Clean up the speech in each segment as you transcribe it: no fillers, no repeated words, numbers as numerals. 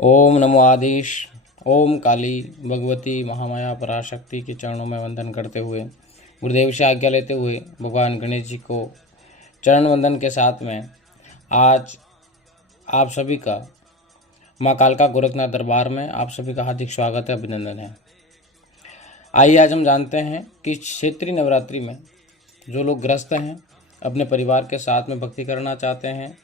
ओम नमो आदिश। ओम काली भगवती महामाया पराशक्ति के चरणों में वंदन करते हुए, गुरुदेव से आज्ञा लेते हुए भगवान गणेश जी को चरण वंदन के साथ में आज आप सभी का माँ कालका गोरखनाथ दरबार में आप सभी का हार्दिक स्वागत है, अभिनंदन है। आइए आज हम जानते हैं कि क्षेत्रीय नवरात्रि में जो लोग ग्रस्त हैं, अपने परिवार के साथ में भक्ति करना चाहते हैं,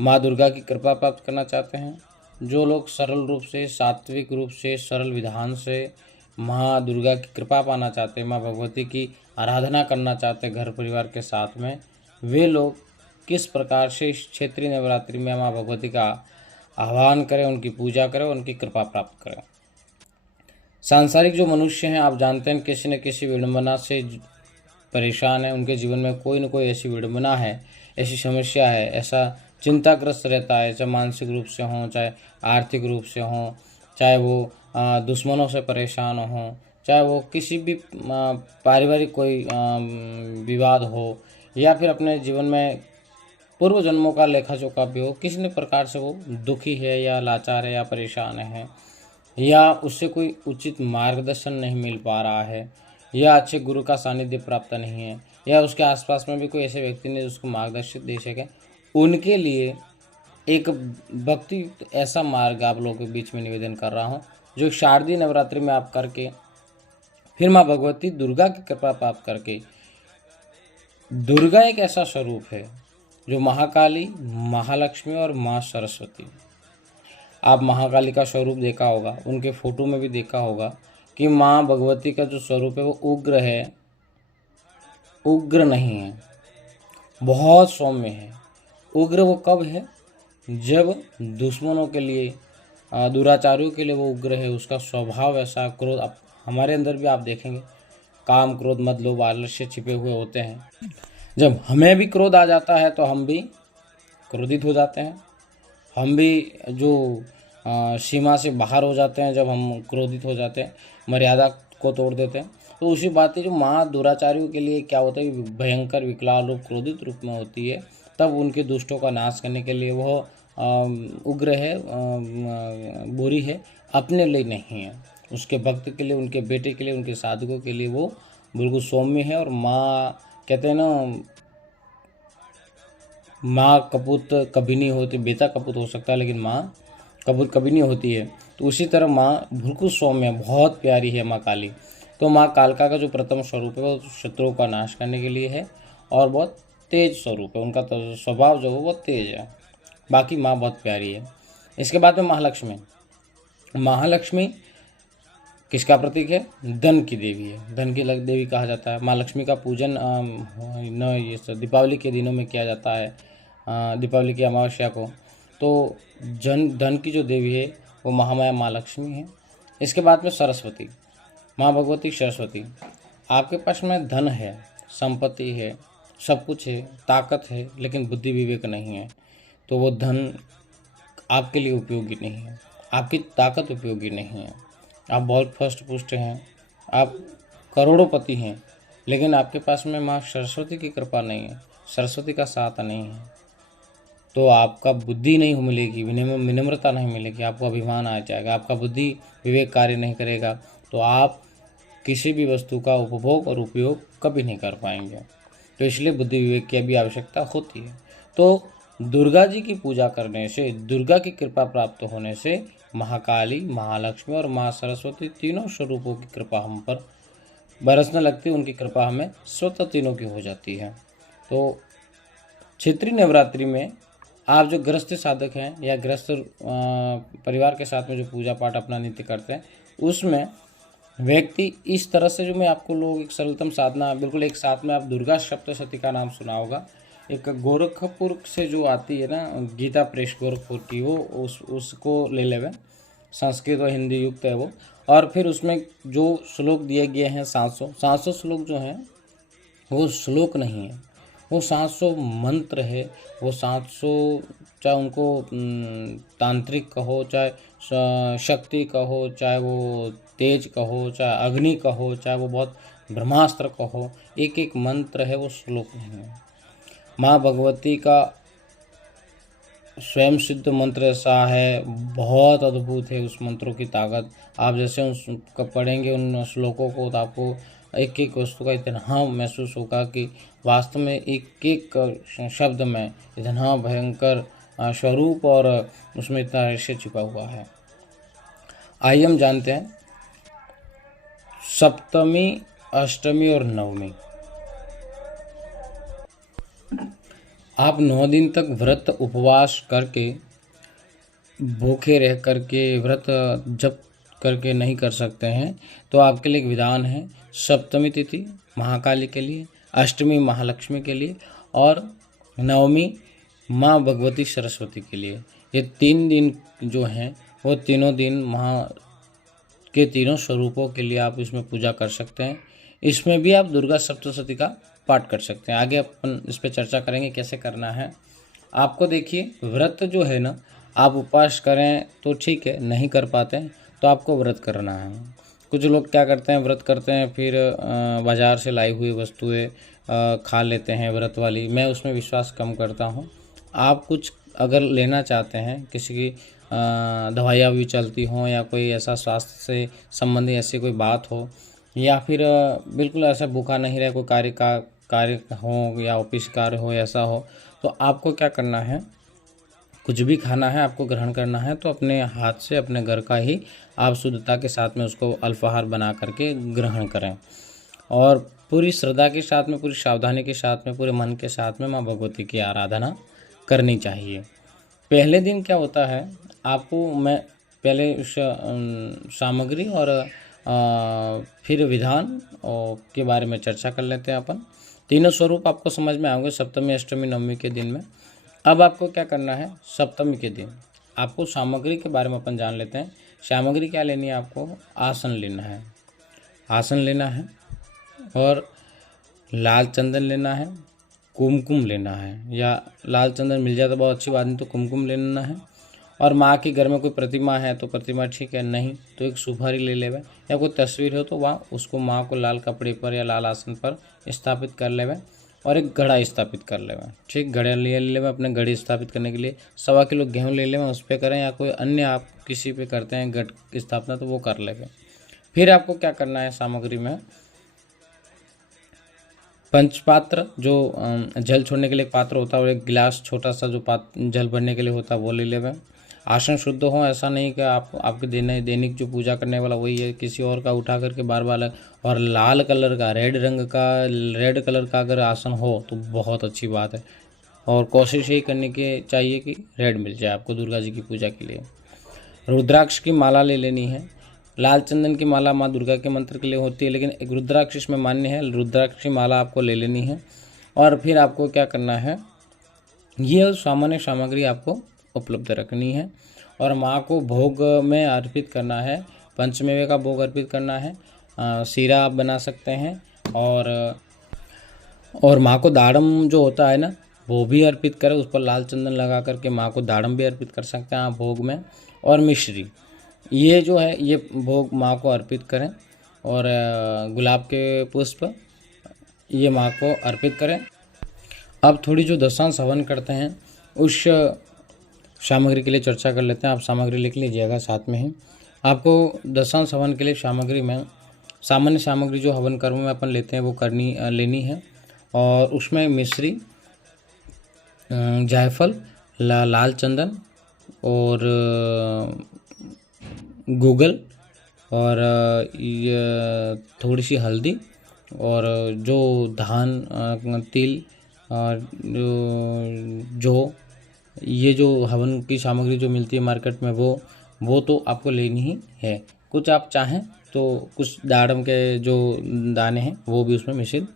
माँ दुर्गा की कृपा प्राप्त करना चाहते हैं, जो लोग सरल रूप से, सात्विक रूप से, सरल विधान से माँ दुर्गा की कृपा पाना चाहते हैं, माँ भगवती की आराधना करना चाहते हैं घर परिवार के साथ में, वे लोग किस प्रकार से इस क्षेत्रीय नवरात्रि में माँ भगवती का आह्वान करें, उनकी पूजा करें, उनकी कृपा प्राप्त करें। सांसारिक जो मनुष्य हैं, आप जानते हैं, किसी न किसी विडंबना से परेशान है। उनके जीवन में कोई न कोई ऐसी विडंबना है, ऐसी समस्या है, ऐसा चिंताग्रस्त रहता है, चाहे मानसिक रूप से हों, चाहे आर्थिक रूप से हों, चाहे वो दुश्मनों से परेशान हों, चाहे वो किसी भी पारिवारिक कोई विवाद हो, या फिर अपने जीवन में पूर्व जन्मों का लेखा जोखा भी हो, किसी न प्रकार से वो दुखी है या लाचार है या परेशान है, या उससे कोई उचित मार्गदर्शन नहीं मिल पा रहा है, या अच्छे गुरु का सानिध्य प्राप्त नहीं है, या उसके आसपास में भी कोई ऐसे व्यक्ति नहीं उसको मार्गदर्शित दे सके, उनके लिए एक भक्ति ऐसा मार्ग आप लोगों के बीच में निवेदन कर रहा हूँ, जो शारदीय नवरात्रि में आप करके फिर माँ भगवती दुर्गा की कृपा प्राप्त करके। दुर्गा एक ऐसा स्वरूप है जो महाकाली, महालक्ष्मी और माँ सरस्वती। आप महाकाली का स्वरूप देखा होगा, उनके फोटो में भी देखा होगा कि माँ भगवती का जो स्वरूप है वो उग्र है, उग्र नहीं है, बहुत सौम्य है। उग्र वो कब है? जब दुश्मनों के लिए, दुराचारियों के लिए वो उग्र है। उसका स्वभाव ऐसा, क्रोध आप हमारे अंदर भी आप देखेंगे, काम, क्रोध, मद, लोभ, आलस्य छिपे हुए होते हैं। जब हमें भी क्रोध आ जाता है तो हम भी क्रोधित हो जाते हैं, हम भी जो सीमा से बाहर हो जाते हैं। जब हम क्रोधित हो जाते हैं, मर्यादा को तोड़ देते हैं, तो उसी बात है जो माँ दुराचारियों के लिए क्या होता है, भयंकर विकराल रूप, क्रोधित रूप में होती है। तब उनके दुष्टों का नाश करने के लिए वह उग्र है, बुरी है, अपने लिए नहीं है, उसके भक्त के लिए, उनके बेटे के लिए, उनके साधकों के लिए वो बिल्कुल सौम्य है। और माँ कहते हैं ना, माँ कपूत कभी नहीं होती, बेटा कपूत हो सकता है लेकिन माँ कपूत कभी नहीं होती है। तो उसी तरह माँ बिल्कुल सौम्य, बहुत प्यारी है माँ काली। तो माँ कालका का जो प्रथम स्वरूप है वो शत्रुओं का नाश करने के लिए है, और बहुत तेज स्वरूप है उनका, तो स्वभाव जो है वो तेज है। बाकी माँ बहुत प्यारी है। इसके बाद में महालक्ष्मी। महालक्ष्मी किसका प्रतीक है? धन की देवी है, धन की देवी कहा जाता है। माँ लक्ष्मी का पूजन न ये दीपावली के दिनों में किया जाता है, दीपावली की अमावस्या को। तो धन की जो देवी है वो महामाया माँ लक्ष्मी है। इसके बाद में सरस्वती, माँ भगवती सरस्वती। आपके पास में धन है, संपत्ति है, सब कुछ है, ताकत है, लेकिन बुद्धि विवेक नहीं है, तो वो धन आपके लिए उपयोगी नहीं है, आपकी ताकत उपयोगी नहीं है। आप बहुत फर्स्ट पुष्ट हैं, आप करोड़ोंपति हैं, लेकिन आपके पास में माँ सरस्वती की कृपा नहीं है, सरस्वती का साथ नहीं है, तो आपका बुद्धि नहीं मिलेगी, विनम्रता नहीं मिलेगी, आपको अभिमान आ जाएगा, आपका बुद्धि विवेक कार्य नहीं करेगा, तो आप किसी भी वस्तु का उपभोग और उपयोग कभी नहीं कर पाएंगे। तो इसलिए बुद्धि विवेक की भी आवश्यकता होती है। तो दुर्गा जी की पूजा करने से, दुर्गा की कृपा प्राप्त होने से महाकाली, महालक्ष्मी और माँ सरस्वती तीनों स्वरूपों की कृपा हम पर बरसने लगती है। उनकी कृपा हमें स्वतः तीनों की हो जाती है। तो क्षेत्रीय नवरात्रि में आप जो गृहस्थ साधक हैं या गृहस्थ परिवार के साथ में जो पूजा पाठ अपना नित्य करते हैं, उसमें व्यक्ति इस तरह से, जो मैं आपको लोग एक सरलतम साधना, बिल्कुल एक साथ में, आप दुर्गा सप्तशती का नाम सुना होगा, एक गोरखपुर से जो आती है ना, गीता प्रेस गोरखपुर की, वो उसको ले लेवे, संस्कृत और हिंदी युक्त है वो। और फिर उसमें जो श्लोक दिए गए हैं 700 श्लोक जो हैं, वो श्लोक नहीं है, वो 700 मंत्र है। वो 700, चाहे उनको तांत्रिक कहो, चाहे शक्ति कहो, चाहे वो तेज कहो, चाहे अग्नि कहो, चाहे वो बहुत ब्रह्मास्त्र कहो, एक एक मंत्र है, वो श्लोक नहीं है। माँ भगवती का स्वयं सिद्ध मंत्र ऐसा है, बहुत अद्भुत है उस मंत्रों की ताकत। आप जैसे उसको पढ़ेंगे उन श्लोकों को, तो आपको एक एक वस्तु का इतना महसूस होगा कि वास्तव में एक एक शब्द में इतना भयंकर स्वरूप और उसमें इतना रहस्य छिपा हुआ है। आइए हम जानते हैं सप्तमी, अष्टमी और नवमी। आप 9 दिन तक व्रत उपवास करके, भूखे रह करके, व्रत जप करके नहीं कर सकते हैं, तो आपके लिए एक विधान है। सप्तमी तिथि महाकाली के लिए, अष्टमी महालक्ष्मी के लिए और नवमी माँ भगवती सरस्वती के लिए। ये 3 दिन जो हैं वो तीनों दिन माँ के तीनों स्वरूपों के लिए आप इसमें पूजा कर सकते हैं। इसमें भी आप दुर्गा सप्तशती का पाठ कर सकते हैं। आगे अपन इस पर चर्चा करेंगे कैसे करना है। आपको देखिए, व्रत जो है ना, आप उपवास करें तो ठीक है, नहीं कर पाते हैं तो आपको व्रत करना है। कुछ लोग क्या करते हैं, व्रत करते हैं फिर बाज़ार से लाई हुई वस्तुएं खा लेते हैं व्रत वाली। मैं उसमें विश्वास कम करता हूँ। आप कुछ अगर लेना चाहते हैं, किसी की दवाइयाँ भी चलती हों या कोई ऐसा स्वास्थ्य से संबंधी ऐसी कोई बात हो, या फिर बिल्कुल ऐसा भूखा नहीं रहे, कोई कार्य हो या ऑफिस कार्य हो, ऐसा हो, तो आपको क्या करना है, कुछ भी खाना है आपको ग्रहण करना है तो अपने हाथ से अपने घर का ही आप शुद्धता के साथ में उसको अल्पाहार बना करके ग्रहण करें। और पूरी श्रद्धा के साथ में, पूरी सावधानी के साथ में, पूरे मन के साथ में माँ भगवती की आराधना करनी चाहिए। पहले दिन क्या होता है, आपको मैं पहले उस सामग्री और फिर विधान और के बारे में चर्चा कर लेते हैं अपन। तीनों स्वरूप आपको समझ में आएंगे सप्तमी, अष्टमी, नवमी के दिन में। अब आपको क्या करना है, सप्तमी के दिन आपको सामग्री के बारे में अपन जान लेते हैं। सामग्री क्या लेनी है, आपको आसन लेना है, आसन लेना है और लाल चंदन लेना है, कुमकुम लेना है, या लाल चंदन मिल जाए तो बहुत अच्छी बात, नहीं तो कुमकुम लेना है। और माँ के घर में कोई प्रतिमा है तो प्रतिमा ठीक है, नहीं तो एक सुपारी ले लेवे, या कोई तस्वीर हो तो वहाँ उसको माँ को लाल कपड़े पर या लाल आसन पर स्थापित कर लेवे और एक घड़ा स्थापित कर लेवे। ठीक, घड़ा ले लेवे। अपने घड़ी स्थापित करने के लिए 1.25 किलो गेहूँ ले लेवे, उस पर करें, या कोई अन्य आप किसी पे करते हैं घट की स्थापना तो वो कर लेवे। फिर आपको क्या करना है, सामग्री में पंचपात्र, जो जल छोड़ने के लिए एक पात्र होता है, और एक गिलास छोटा सा जो जल भरने के लिए होता है वो ले लेवे। आसन शुद्ध हो, ऐसा नहीं कि आपके दैनिक जो पूजा करने वाला वही है, किसी और का उठा करके बार बार। और लाल कलर का, रेड कलर का अगर आसन हो तो बहुत अच्छी बात है। और कोशिश यही करने की चाहिए कि रेड मिल जाए आपको दुर्गा जी की पूजा के लिए। रुद्राक्ष की माला ले लेनी है। लाल चंदन की माला माँ दुर्गा के मंत्र के लिए होती है, लेकिन एक रुद्राक्ष इसमें मान्य है, रुद्राक्ष की माला आपको ले लेनी है। और फिर आपको क्या करना है, ये सामान्य सामग्री आपको उपलब्ध रखनी है और माँ को भोग में अर्पित करना है। पंचमेवे का भोग अर्पित करना है। सीरा आप बना सकते हैं और माँ को दाड़म जो होता है ना वो भी अर्पित करें, उस पर लाल चंदन लगा करके माँ को दाड़म भी अर्पित कर सकते हैं आप भोग में। और मिश्री, ये जो है ये भोग माँ को अर्पित करें। और गुलाब के पुष्प ये माँ को अर्पित करें। अब थोड़ी जो दशांश हवन करते हैं उस सामग्री के लिए चर्चा कर लेते हैं। आप सामग्री लिख लीजिएगा साथ में ही। आपको दशांश हवन के लिए सामग्री में सामान्य सामग्री जो हवन कर्म में अपन लेते हैं वो लेनी है। और उसमें मिश्री, जायफल, लाल चंदन और गूगल और ये थोड़ी सी हल्दी और जो धान, तिल और जो ये जो हवन की सामग्री जो मिलती है मार्केट में वो तो आपको लेनी ही है। कुछ आप चाहें तो कुछ दाड़म के जो दाने हैं वो भी उसमें मिश्रित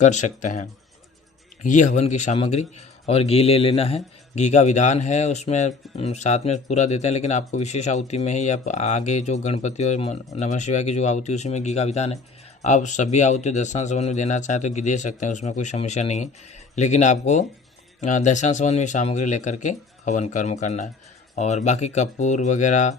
कर सकते हैं। ये हवन की सामग्री। और घी ले लेना है। घी का विधान है उसमें साथ में पूरा देते हैं, लेकिन आपको विशेष आहुति में ही आप आगे जो गणपति और नमः शिवाय की जो आहुति उसी में घी का विधान है। आप सभी आहुति दशांश हवन में देना चाहें तो घी दे सकते हैं, उसमें कोई समस्या नहीं है, लेकिन आपको दशांश हवन में सामग्री लेकर के हवन कर्म करना है। और बाकी कपूर वगैरह,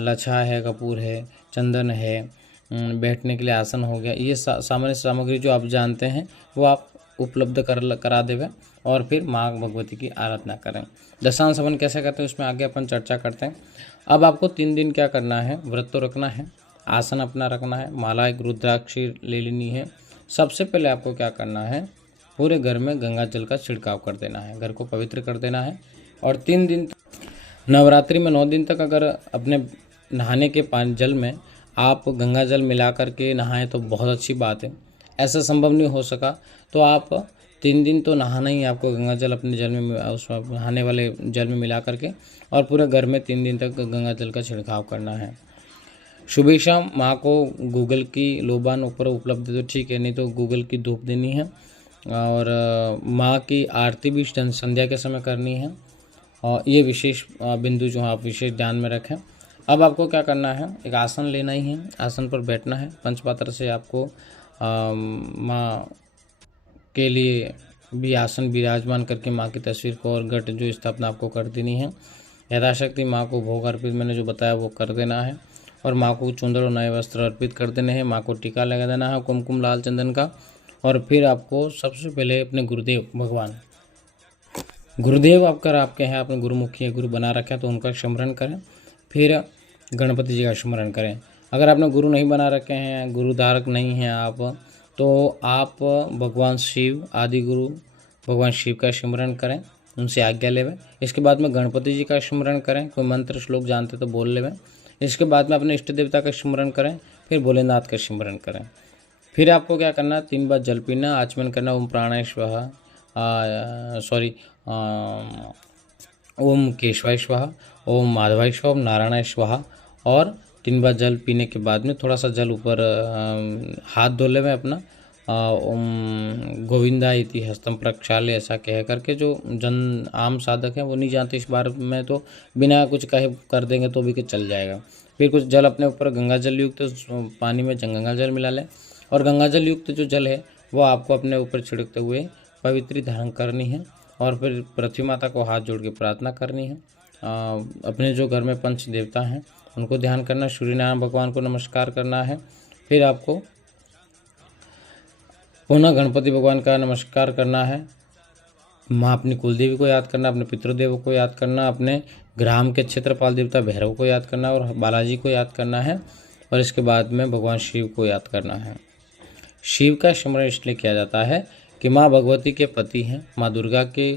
लच्छा है, कपूर है, चंदन है, बैठने के लिए आसन हो गया, ये सामान्य सामग्री जो आप जानते हैं वो आप उपलब्ध करा देवे। और फिर माँ भगवती की आराधना करें। दशांश हवन कैसे करते हैं उसमें आगे अपन चर्चा करते हैं। अब आपको 3 दिन क्या करना है, व्रत तो रखना है, आसन अपना रखना है, माला एक रुद्राक्षी ले लेनी है। सबसे पहले आपको क्या करना है, पूरे घर में गंगा जल का छिड़काव कर देना है, घर को पवित्र कर देना है। और 3 दिन नवरात्रि में 9 दिन तक अगर अपने नहाने के पानी जल में आप गंगा जल मिला करके नहाएं तो बहुत अच्छी बात है। ऐसा संभव नहीं हो सका तो आप 3 दिन तो नहाना ही, आपको गंगा जल अपने जल में उस नहाने वाले जल में मिला करके और पूरे घर में 3 दिन तक गंगा जल का छिड़काव करना है। सुबह शाम माँ को गूगल की लोबान ऊपर उपलब्ध है तो ठीक है, नहीं तो गूगल की धूप देनी है। और माँ की आरती भी संध्या के समय करनी है। और ये विशेष बिंदु जो आप विशेष ध्यान में रखें। अब आपको क्या करना है, एक आसन लेना ही है, आसन पर बैठना है। पंचपात्र से आपको माँ के लिए भी आसन विराजमान करके माँ की तस्वीर को और घट जो स्थापना आपको कर देनी है। यथाशक्ति माँ को भोग अर्पित मैंने जो बताया वो कर देना है और माँ को चुंदर और नए वस्त्र अर्पित कर देने हैं। माँ को टीका लगा देना है कुमकुम लाल चंदन का। और फिर आपको सबसे पहले अपने गुरुदेव भगवान, गुरुदेव आपके हैं, आपने गुरुमुखी है, गुरु बना रखा है तो उनका स्मरण करें। फिर गणपति जी का स्मरण करें। अगर आपने गुरु नहीं बना रखे हैं, गुरु धारक नहीं हैं आप, तो आप भगवान शिव आदि गुरु भगवान शिव का स्मरण करें, उनसे आज्ञा लेवें। इसके बाद में गणपति जी का स्मरण करें, कोई मंत्र श्लोक जानते तो बोल लेवें। इसके बाद में अपने इष्ट देवता का स्मरण करें, फिर भोलेनाथ का स्मरण करें। फिर आपको क्या करना, 3 बार जल पीना, आचमन करना, ओम प्राणाय स्वाहा, ओम केशवाय स्वाहा, ओम माधवाय स्वाहा, ओम नारायणाय स्वाहा। और 3 बार जल पीने के बाद में थोड़ा सा जल ऊपर हाथ धो ले में अपना, ओम गोविंदा इति हस्तम प्रक्षाल्य, ऐसा कह करके। जो जन आम साधक हैं वो नहीं जानते इस बार में, तो बिना कुछ कहे कर देंगे तो भी चल जाएगा। फिर कुछ जल अपने ऊपर गंगा जल युक्त पानी में गंगा जल मिला लें और गंगा जल युक्त जो जल है वो आपको अपने ऊपर छिड़कते हुए पवित्री धारण करनी है। और फिर पृथ्वी माता को हाथ जोड़ के प्रार्थना करनी है। अपने जो घर में पंच देवता हैं उनको ध्यान करना, सूर्यनारायण भगवान को नमस्कार करना है। फिर आपको पुनः गणपति भगवान का नमस्कार करना है। माँ अपनी कुलदेवी को याद करना, अपने पितृदेवों को याद करना, अपने ग्राम के क्षेत्रपाल देवता भैरव को याद करना और बालाजी को याद करना है। और इसके बाद में भगवान शिव को याद करना है। शिव का स्मरण इसलिए किया जाता है कि माँ भगवती के पति हैं, माँ दुर्गा के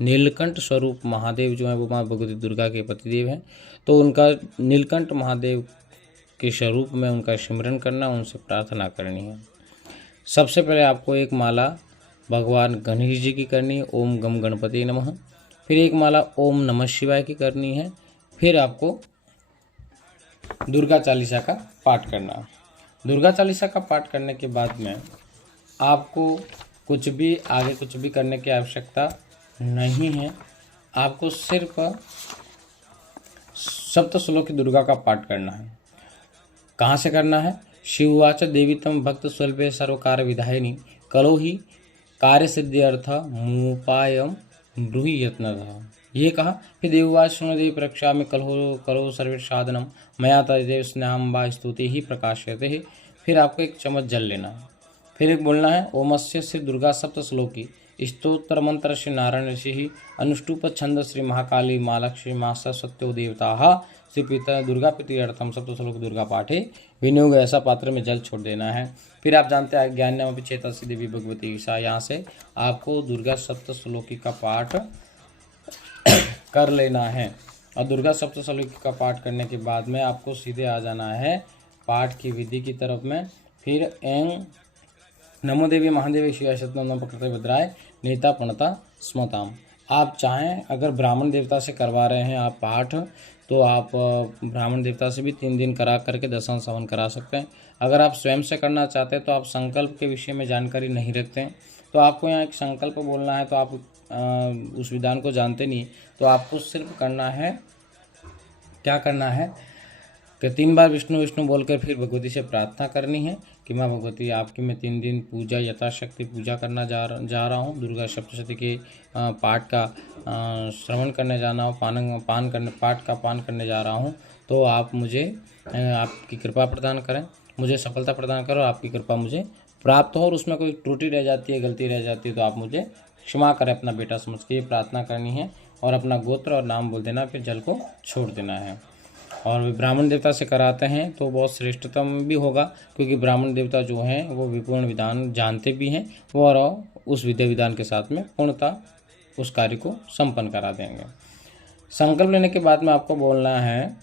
नीलकंठ स्वरूप महादेव जो हैं वो माँ भगवती दुर्गा के पतिदेव हैं, तो उनका नीलकंठ महादेव के स्वरूप में उनका स्मरण करना, उनसे प्रार्थना करनी है। सबसे पहले आपको एक माला भगवान गणेश जी की करनी है, ओम गम गणपति नमः। फिर एक माला ओम नमः शिवाय की करनी है। फिर आपको दुर्गा चालीसा का पाठ करना है। दुर्गा चालीसा का पाठ करने के बाद में आपको आगे कुछ भी करने की आवश्यकता नहीं है। आपको सिर्फ सप्तश्लोकी दुर्गा का पाठ करना है। कहाँ से करना है? शिववाच देवी तम भक्त स्वल्पे सर्व कार्य विधायिनी कलो ही कार्य सिद्धि अर्थ मुपायम ब्रूहि यत्नतः। ये कहा। फिर देववाच सुनो देवी प्रक्षा में कलो सर्वे साधनम मया तदेव स्नेहम वा स्तुति ही प्रकाश्यते है। फिर आपको एक चम्मच जल लेना है। फिर एक बोलना है ओमस्य श्री दुर्गा सप्तश्लोकी स्तोत्र मंत्र श्री नारायण ऋषि अनुष्टुप छंद श्री महाकाली महालक्ष्मी माँ सरस्वत्यो देवता श्री पिता दुर्गा प्रीत्यर्थम सप्तश्लोक दुर्गा पाठे विनियोग। ऐसा पात्र में जल छोड़ देना है। फिर आप जानते हैं ज्ञानम चेतसी देवी भगवती ईशा, यहाँ से आपको दुर्गा सप्तश्लोकी का पाठ कर लेना है। और दुर्गा सप्तश्लोकी का पाठ करने के बाद में आपको सीधे आ जाना है पाठ की विधि की तरफ में। फिर एं नमो देवी महादेवी शिवाय शतनम प्रकृति भद्राय नेता प्रणता स्मताम। आप चाहें अगर ब्राह्मण देवता से करवा रहे हैं आप पाठ, तो आप ब्राह्मण देवता से भी 3 दिन करा करके दशांश हवन करा सकते हैं। अगर आप स्वयं से करना चाहते हैं तो आप संकल्प के विषय में जानकारी नहीं रखते हैं, तो आपको यहाँ एक संकल्प बोलना है, तो आप उस विधान को जानते नहीं, तो आपको सिर्फ करना है, क्या करना है कि 3 बार विष्णु विष्णु बोलकर फिर भगवती से प्रार्थना करनी है कि माँ भगवती आपकी मैं 3 दिन पूजा यथाशक्ति पूजा करना जा रहा हूँ। दुर्गा सप्तशती के पाठ का श्रवण करने जाना हो, पाठ का पान करने जा रहा हूँ, तो आप मुझे आपकी कृपा प्रदान करें, मुझे सफलता प्रदान करो, आपकी कृपा मुझे प्राप्त हो। और उसमें कोई त्रुटि रह जाती है, गलती रह जाती है, तो आप मुझे क्षमा करे अपना बेटा समझ के ये प्रार्थना करनी है और अपना गोत्र और नाम बोल देना, फिर जल को छोड़ देना है। और ब्राह्मण देवता से कराते हैं तो बहुत श्रेष्ठतम भी होगा, क्योंकि ब्राह्मण देवता जो हैं वो विपूर्ण विधान जानते भी हैं और उस विधि विधान के साथ में पूर्णतः उस कार्य को संपन्न करा देंगे। संकल्प लेने के बाद में आपको बोलना है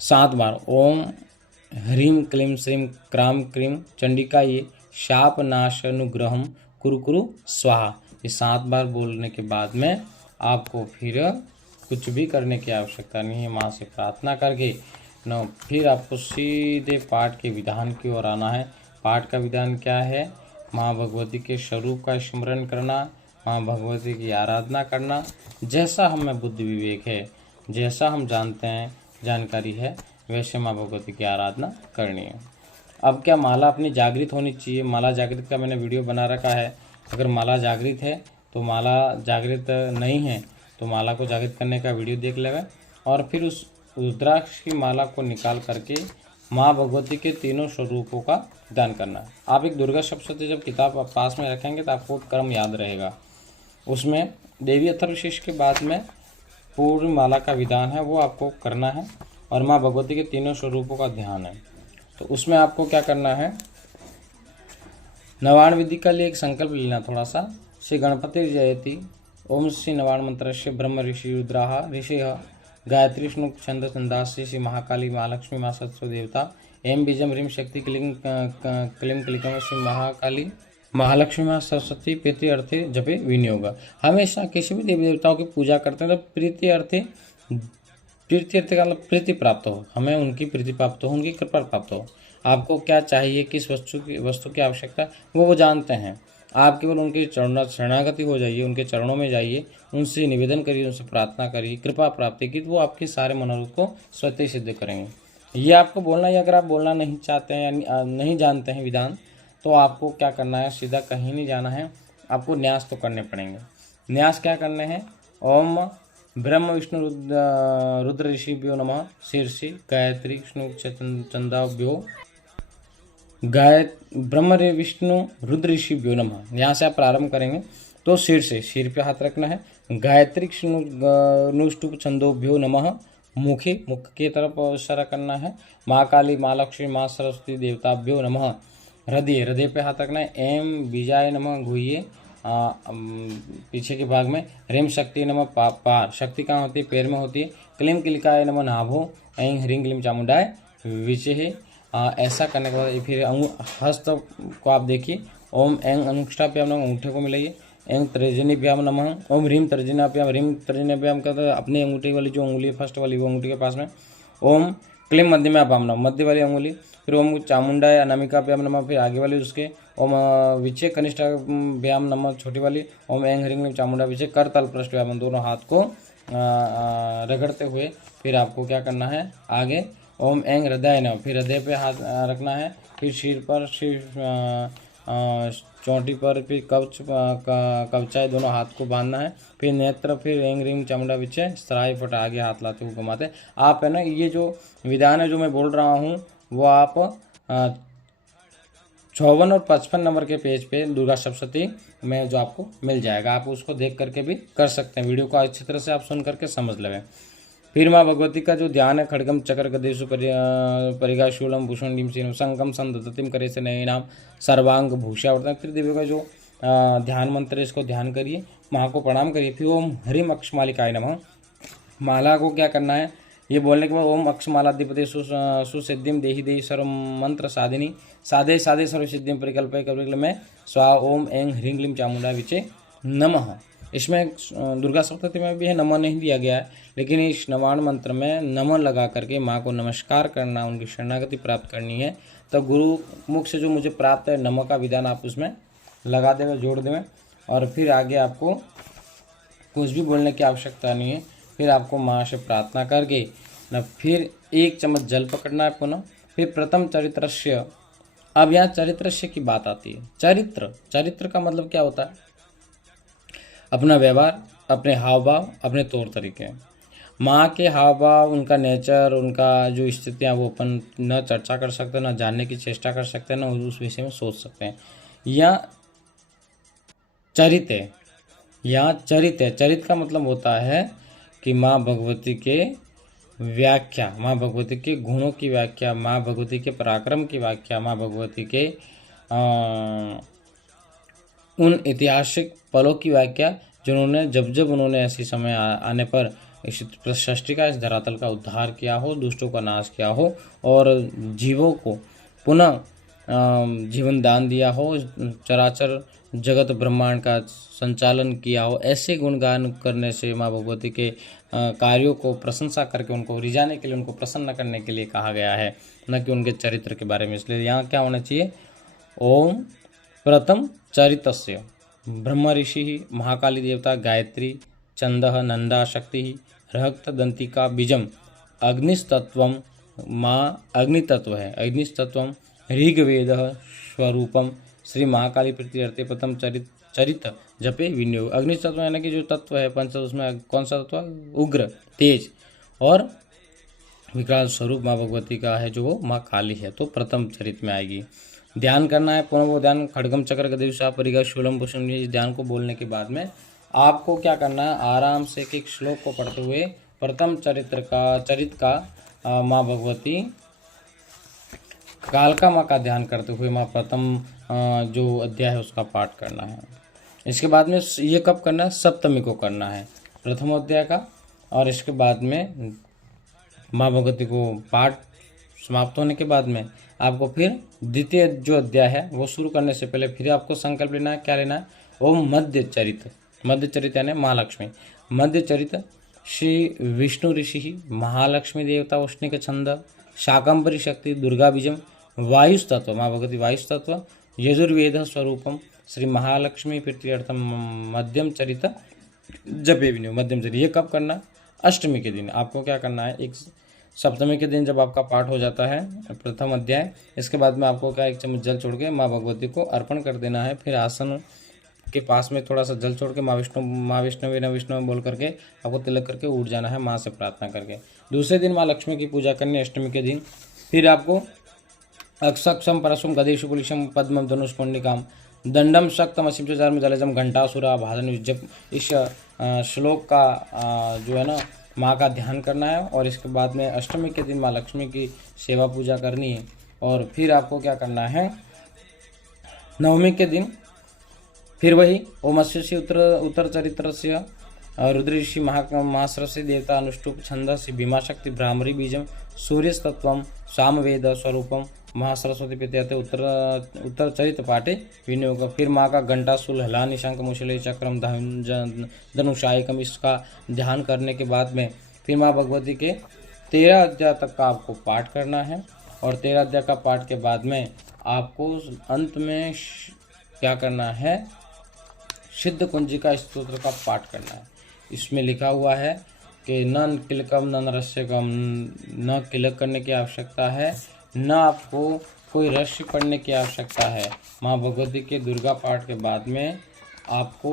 7 बार ओम ह्रीं क्लीं श्रीं क्रां क्रीं चंडिका ये शाप नाश अनुग्रहम कुरु कुरु स्वाहा। ये 7 बार बोलने के बाद में आपको फिर कुछ भी करने की आवश्यकता नहीं है। माँ से प्रार्थना करके न फिर आपको सीधे पाठ के विधान की ओर आना है। पाठ का विधान क्या है? माँ भगवती के स्वरूप का स्मरण करना, माँ भगवती की आराधना करना, जैसा हमें बुद्धि विवेक है, जैसा हम जानते हैं, जानकारी है, वैसे माँ भगवती की आराधना करनी है। अब क्या माला अपनी जागृत होनी चाहिए? माला जागृत का मैंने वीडियो बना रखा है। अगर माला जागृत है तो माला जागृत नहीं है तो माला को जागृत करने का वीडियो देख लेगा और फिर उस रुद्राक्ष की माला को निकाल करके माँ भगवती के तीनों स्वरूपों का दान करना है। आप एक दुर्गा सप्तशती जब किताब आप पास में रखेंगे तो आपको क्रम याद रहेगा। उसमें देवी अथर्वशीष के बाद में पूर्ण माला का विधान है, वो आपको करना है और माँ भगवती के तीनों स्वरूपों का ध्यान है। तो उसमें आपको क्या करना है? नवाण विधि के लिए एक संकल्प लेना थोड़ा सा। श्री गणपति जयति ओम श्री नवाण मंत्रस्य ब्रह्म ऋषि रुद्राः ऋषयः गायत्री श्नुक छंद छंदास्य श्री महाकाली महालक्ष्मी माँ सरस्वती देवता एम बीजम ह्रीं शक्ति क्लीं क्लीं क्लिकम श्री महाकाली महालक्ष्मी माँ सरस्वती प्रीति अर्थे जपे विनियोग। हमेशा किसी भी देवी देवताओं की पूजा करते हैं तो प्रीति अर्थे का मतलब प्रीति प्राप्त हो, हमें उनकी प्रीति प्राप्त हो, उनकी कृपा प्राप्त हो। आपको क्या चाहिए, किस वस्तु की आवश्यकता है वो जानते हैं। आप केवल उनके शरणागति हो जाइए, उनके चरणों में जाइए, उनसे निवेदन करिए, उनसे प्रार्थना करिए, कृपा प्राप्ति की, तो वो आपके सारे मनोरथ को स्वतः सिद्ध करेंगे। ये आपको बोलना है। अगर आप बोलना नहीं चाहते हैं या नहीं जानते हैं विधान, तो आपको क्या करना है? सीधा कहीं नहीं जाना है, आपको न्यास तो करने पड़ेंगे। न्यास क्या करने हैं? ओम ब्रह्म विष्णु रुद्र ऋषिभ्यो नमः शीर्षि गायत्री विष्णु चंदाभ्यो ब्रह्म विष्णु रुद्र ऋषिभ्यो नमः। यहाँ से आप प्रारंभ करेंगे तो सिर पे हाथ रखना है। गायत्री विष्णु छंदोभ्यो नमः मुख की तरफ इशारा करना है। माँ काली माँ लक्ष्मी माँ सरस्वती देवताभ्यो नमः। हृदय पे हाथ रखना है। एम बीजाय नमः गुह्ये पीछे के भाग में। ह्रीं शक्ति नमः पार, शक्ति कहाँ होती है? पैर में होती है। क्लीं क्लिकाय नमः नाभो। ऐं ह्रीं क्लीं चामुंडाय विचे। ऐसा करने के बाद फिर हस्त को आप देखिए। ओम ऐं अनुष्ठाभ्याम नमः, अंगूठे को मिलाइए। ऐं तर्जनीभ्याम नमः। ओम ह्रीं तर्जनाभ्याम, ह्रीं तर्जनाभ्याम का अपनी अंगूठी वाली जो उंगली फर्स्ट वाली वो अंगूठी के पास में। ओम क्लीं मध्यमाभ्याम नमः, मध्य वाली अंगुली। फिर ओम चामुंडाय अनामिकाभ्याम नमः, फिर आगे वाली उसके। ओम विचे कनिष्ठाभ्याम नमः, छोटी वाली। ओम ऐं ह्रीं क्लीं चामुंडा विचे कर तल पृष्ठभ्याम, दोनों हाथ को रगड़ते हुए फिर आपको क्या करना है? आगे ओम ऐं हृदय नमः, फिर हृदय पे हाथ रखना है। फिर सिर पर, चोटी पर, फिर कवचाए दोनों हाथ को बांधना है। फिर नेत्र, फिर ऐं ह्रीं चामुंडा विचे सराय फट आगे हाथ लाते हुए घुमाते। आप है ना, ये जो विधान है जो मैं बोल रहा हूँ वो आप 54 और 55 नंबर के पेज पे दुर्गा सप्तशती में जो आपको मिल जाएगा, आप उसको देख करके भी कर सकते हैं। वीडियो को अच्छी तरह से आप सुन करके समझ लें। फिर माँ भगवती का जो ध्यान है, खड़गम चक्र गदेशु परिगा शूलम भूषण डिम सीनम संगम संदतिम करे से नए नाम सर्वांग भूषा उठता है। त्रिदेवी का जो ध्यान मंत्र है, इसको ध्यान करिए, माँ को प्रणाम करिए। फिर ओम ह्रीं अक्षमालिकाय नमः। माला को क्या करना है? ये बोलने के बाद ओम अक्षमालाधिपति सुसिद्धिम देहि देहि सर्व मंत्र साधिनी साधे साधे सर्व सिद्धिम परिकल्पय कल्पकल्प में स्वा। ओम ऐं ह्रीं क्लीं चामुंडा विचे नमः। इसमें दुर्गा सप्तशती में भी है, नमन नहीं दिया गया है, लेकिन इस नवाण मंत्र में नमन लगा करके माँ को नमस्कार करना, उनकी शरणागति प्राप्त करनी है। तो गुरु मुख से जो मुझे प्राप्त है नमः का विधान आप उसमें लगा देवे, जोड़ देवे। और फिर आगे आपको कुछ भी बोलने की आवश्यकता नहीं है। फिर आपको माँ से प्रार्थना करके न फिर 1 चम्मच जल पकड़ना है पुनः। फिर प्रथम चरित्रस्य, अब यहाँ चरित्रस्य की बात आती है। चरित्र का मतलब क्या होता है? अपना व्यवहार, अपने हाव भाव, अपने तौर तरीके। माँ के हाव भाव, उनका नेचर, उनका जो स्थितियाँ वो अपन न चर्चा कर सकते, न जानने की चेष्टा कर सकते हैं, न उस विषय में सोच सकते हैं। या चरित है, यहाँ चरित है। चरित का मतलब होता है कि माँ भगवती के व्याख्या, माँ भगवती के गुणों की व्याख्या, माँ भगवती के पराक्रम की व्याख्या, माँ भगवती के उन ऐतिहासिक पलों की व्याख्या जिन्होंने जब जब उन्होंने ऐसे समय आने पर इस सृष्टि का, इस धरातल का उद्धार किया हो, दुष्टों का नाश किया हो और जीवों को पुनः जीवन दान दिया हो, चराचर जगत ब्रह्मांड का संचालन किया हो, ऐसे गुणगान करने से माँ भगवती के कार्यों को प्रशंसा करके उनको रिझाने के लिए, उनको प्रसन्न करने के लिए कहा गया है, न कि उनके चरित्र के बारे में। इसलिए यहाँ क्या होना चाहिए, ओम प्रथम चरितस्य ब्रह्म ऋषि महाकाली देवता गायत्री चंदः नंदा शक्ति रहक्त दंतिका बीजम अग्निस्तत्वम, माँ अग्नितत्व है, अग्निस्तत्वम ऋग्वेद स्वरूपम श्री महाकाली प्रीत्यर्थे प्रथम चरित जपे विनियोग। अग्नितत्व यानी कि जो तत्व है पंच, उसमें कौन सा तत्व, उग्र तेज और विकराल स्वरूप माँ भगवती का है, जो वो माँ काली है, तो प्रथम चरित में आएगी। ध्यान करना है पुनः वो ध्यान, खड्गम चक्र गदेशा परिगा शूलम भूषण। इस ध्यान को बोलने के बाद में आपको क्या करना है, आराम से एक श्लोक को पढ़ते हुए प्रथम चरित का माँ भगवती कालका माँ का ध्यान करते हुए माँ प्रथम जो अध्याय है उसका पाठ करना है। इसके बाद में ये कब करना है, सप्तमी को करना है प्रथम अध्याय का, और इसके बाद में माँ भगवती को पाठ समाप्त होने के बाद में आपको फिर द्वितीय जो अध्याय है वो शुरू करने से पहले फिर आपको संकल्प लेना है, क्या लेना है, ओम मध्य चरित। मध्य चरित यानी महालक्ष्मी, मध्य चरित श्री विष्णु ऋषि महालक्ष्मी देवता उष्णिक छंद शाकंभरी शक्ति दुर्गा बीजम वायुस्तत्व, माँ भगवती वायुस्तत्व यजुर्वेद स्वरूपम श्री महालक्ष्मी प्रीत्यर्थम मध्यम चरित जपे विनियोग। मध्यम चरित ये कब करना, अष्टमी के दिन। आपको क्या करना है, एक सप्तमी के दिन जब आपका पाठ हो जाता है प्रथम अध्याय, इसके बाद में आपको क्या, एक चम्मच जल छोड़ के माँ भगवती को अर्पण कर देना है। फिर आसन के पास में थोड़ा सा जल छोड़ के माँ विष्णु बोल करके आपको तिलक करके उठ जाना है, माँ से प्रार्थना करके। दूसरे दिन माँ लक्ष्मी की पूजा करनी अष्टमी के दिन। फिर आपको अक्षक्षम परशुम गदेशु पुलिशम पद्मम धनुष पुण्डिकाम दंडम शक्तम असिम चार्म जलजम घंटासुरा भादन। जब इस श्लोक का जो है ना माँ का ध्यान करना है, और इसके बाद में अष्टमी के दिन माँ लक्ष्मी की सेवा पूजा करनी है। और फिर आपको क्या करना है, नवमी के दिन फिर वही ओम अस्य उत्तर चरित्र से रुद्र ऋषि महासरस्वती देवता अनुष्टुप छंदस्य भीमा शक्ति ब्राह्मरी बीजम सूर्यस्तत्वम सामवेद स्वरूपम महासरस्वती प्रीत्यर्थे उत्तर चरित पाठे विनियोग। फिर माँ का घंटासूल हलानी शंख मुशले चक्रम धनुषायकम, इसका ध्यान करने के बाद में फिर माँ भगवती के 13 अध्याय तक का आपको पाठ करना है। और 13 अध्याय का पाठ के बाद में आपको अंत में क्या करना है, सिद्ध कुंजिका स्तोत्र का पाठ करना है। इसमें लिखा हुआ है कि न किलकम न रस्यकम, न किलक करने की आवश्यकता है, न आपको कोई रस्य पढ़ने की आवश्यकता है। माँ भगवती के दुर्गा पाठ के बाद में आपको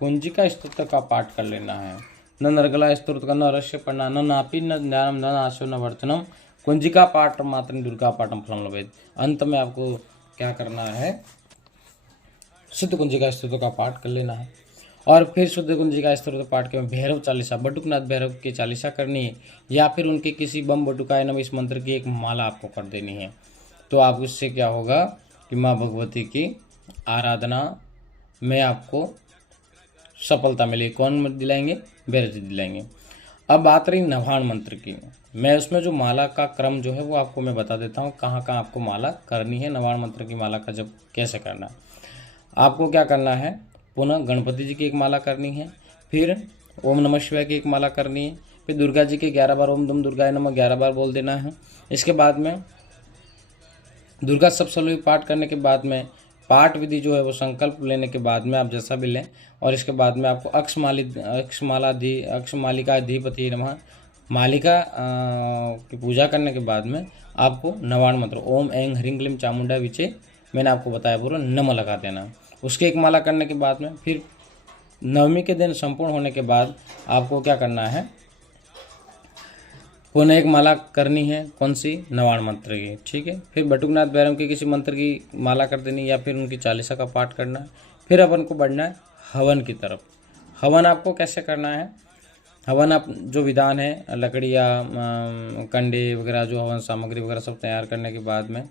कुंजिका स्तोत्र का पाठ कर लेना है। न नरगला स्तोत्र का, न रस्य पढ़ना, न नापी न ज्ञानम न नाशो न वर्चनम, कुंजिका पाठ मात्र दुर्गा पाठम फलम लभेत। अंत में आपको क्या करना है, शुद्ध कुंजिका स्तोत्र का पाठ कर लेना है। और फिर शुद्ध कुंजिका स्तोत्र पाठ के भैरव चालीसा, बटुकनाथ भैरव की चालीसा करनी है, या फिर उनके किसी बम बटुकाय नम इस मंत्र की एक माला आपको कर देनी है। तो आप उससे क्या होगा कि माँ भगवती की आराधना में आपको सफलता मिलेगी। कौन दिलाएंगे, भैरव जी दिलाएंगे। अब बात रही नवाण मंत्र की, मैं उसमें जो माला का क्रम जो है वो आपको मैं बता देता हूँ, कहाँ कहाँ आपको माला करनी है। नवाण मंत्र की माला का जब कैसे करना है, आपको क्या करना है, पुनः गणपति जी की एक माला करनी है, फिर ओम नमः शिवाय की एक माला करनी है, फिर दुर्गा जी के 11 बार ओम दुम दुर्गाय नमः 11 बार बोल देना है। इसके बाद में दुर्गा सप्तशती पाठ करने के बाद में पाठ विधि जो है वो संकल्प लेने के बाद में आप जैसा भी लें, और इसके बाद में आपको अक्षमालिका अधिपति नमः मालिका की पूजा करने के बाद में आपको नवाण मंत्र ओम ऐं ह्रीं क्लीं चामुंडा विचे, मैंने आपको बताया पूरा नम लगा देना। उसकी एक माला करने के बाद में फिर नवमी के दिन संपूर्ण होने के बाद आपको क्या करना है, पुनः एक माला करनी है, कौन सी, नवाण मंत्र की, ठीक है। फिर बटुकनाथ भैरव के किसी मंत्र की माला कर देनी, या फिर उनकी चालीसा का पाठ करना है। फिर अपन को बढ़ना है हवन की तरफ। हवन आपको कैसे करना है? हवन आप जो विधान है, लकड़ियाँ, कंडे वगैरह, जो हवन सामग्री वगैरह सब तैयार करने के बाद में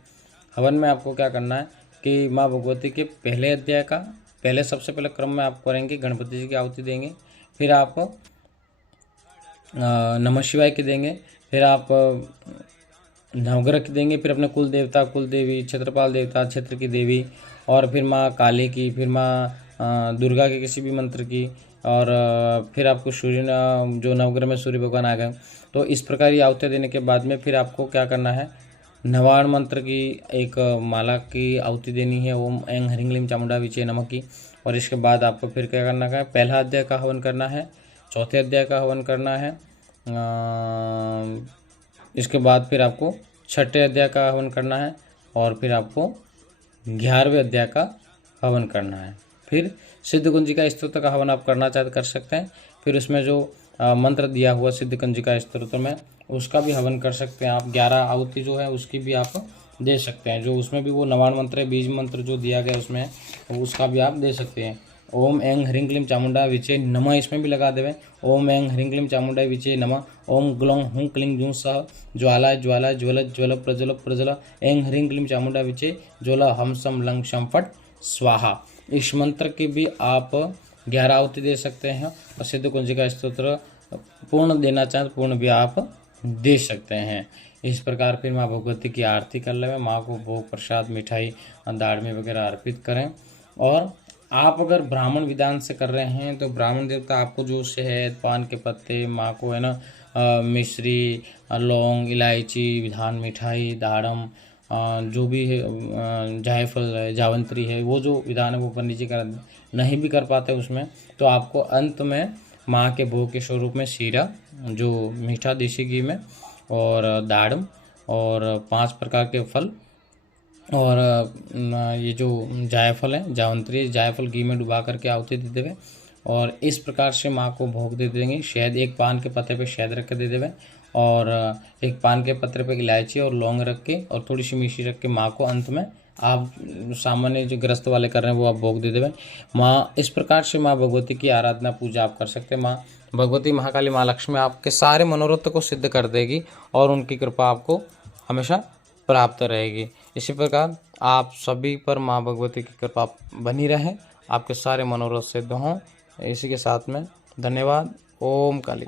हवन में आपको क्या करना है कि माँ भगवती के पहले अध्याय का पहले सबसे पहले क्रम में आप करेंगे, गणपति जी की आहुति देंगे, फिर आप नमः शिवाय की देंगे, फिर आप नवग्रह की देंगे, फिर अपने कुल देवता, कुल देवी, क्षेत्रपाल देवता, क्षेत्र की देवी, और फिर माँ काली की, फिर माँ दुर्गा के किसी भी मंत्र की, और फिर आपको सूर्य जो नवग्रह में सूर्य भगवान आ गए। तो इस प्रकार ये आहुतियाँ देने के बाद में फिर आपको क्या करना है, नवाण मंत्र की एक माला की आहुति देनी है, ओम ऐं ह्रीं क्लीं चामुंडा विचे नमः की। और इसके बाद आपको फिर क्या करना है, पहला अध्याय का हवन करना है, चौथे अध्याय का हवन करना है, इसके बाद फिर आपको छठे अध्याय का हवन करना है, और फिर आपको 11वें अध्याय का हवन करना है। फिर सिद्ध कुंजिका स्तोत्र का हवन आप करना चाहते कर सकते हैं। फिर उसमें जो मंत्र दिया हुआ सिद्ध कुंजिका स्तोत्र में, उसका भी हवन कर सकते हैं आप। 11 आहुति जो है उसकी भी आप दे सकते हैं, जो उसमें भी वो नवाण मंत्र है, बीज मंत्र जो दिया गया उसमें, तो उसका भी आप दे सकते हैं। ओम ऐं ह्रीं क्लीं चामुंडा विचे नमः इसमें भी लगा देवें। ओम ऐं ह्रीं क्लीं चामुंडा विचे नमः। ओम ग्लौं हुं क्लीं जूं सह ज्वाला ज्वाला ज्वल ज्वल प्रज्वल प्रज्वल ऐं ह्रीं क्लीं चामुंडा विचे ज्वल हम सम लंग शम फट स्वाहा। इस मंत्र की भी आप 11 आहुति दे सकते हैं, और सिद्ध कुंजिका स्तोत्र पूर्ण देना चाहें तो पूर्ण भी आप दे सकते हैं। इस प्रकार फिर माँ भगवती की आरती कर लें, माँ को भोग प्रसाद मिठाई दाड़मी वगैरह अर्पित करें। और आप अगर ब्राह्मण विधान से कर रहे हैं तो ब्राह्मण देवता आपको जो शहद, पान के पत्ते, माँ को है ना मिश्री, लौंग, इलायची, विधान मिठाई, दाड़म, जो भी है, जायफल है, जावंत्री है, वो जो विधान है वो पंडित जी का नहीं भी कर पाते उसमें, तो आपको अंत में माँ के भोग के स्वरूप में शीरा, जो मीठा देसी घी में, और दाड़म, और 5 प्रकार के फल, और ये जो जायफल है, जावंत्री, जायफल घी में डुबा करके आहुति दे देवे। और इस प्रकार से माँ को भोग दे देंगे। शहद, एक पान के पत्ते पे शहद रख के दे देवे, और एक पान के पत्ते पे इलायची और लौंग रख के और थोड़ी सी मिश्री रख के माँ को अंत में आप सामान्य जो ग्रस्त वाले कर रहे हैं वो आप भोग दे देवें। माँ इस प्रकार से माँ भगवती की आराधना पूजा आप कर सकते हैं। माँ भगवती, महाकाली, माँ लक्ष्मी आपके सारे मनोरथ को सिद्ध कर देगी, और उनकी कृपा आपको हमेशा प्राप्त रहेगी। इसी प्रकार आप सभी पर माँ भगवती की कृपा बनी रहे, आपके सारे मनोरथ सिद्ध हों। इसी के साथ में धन्यवाद। ओम काली।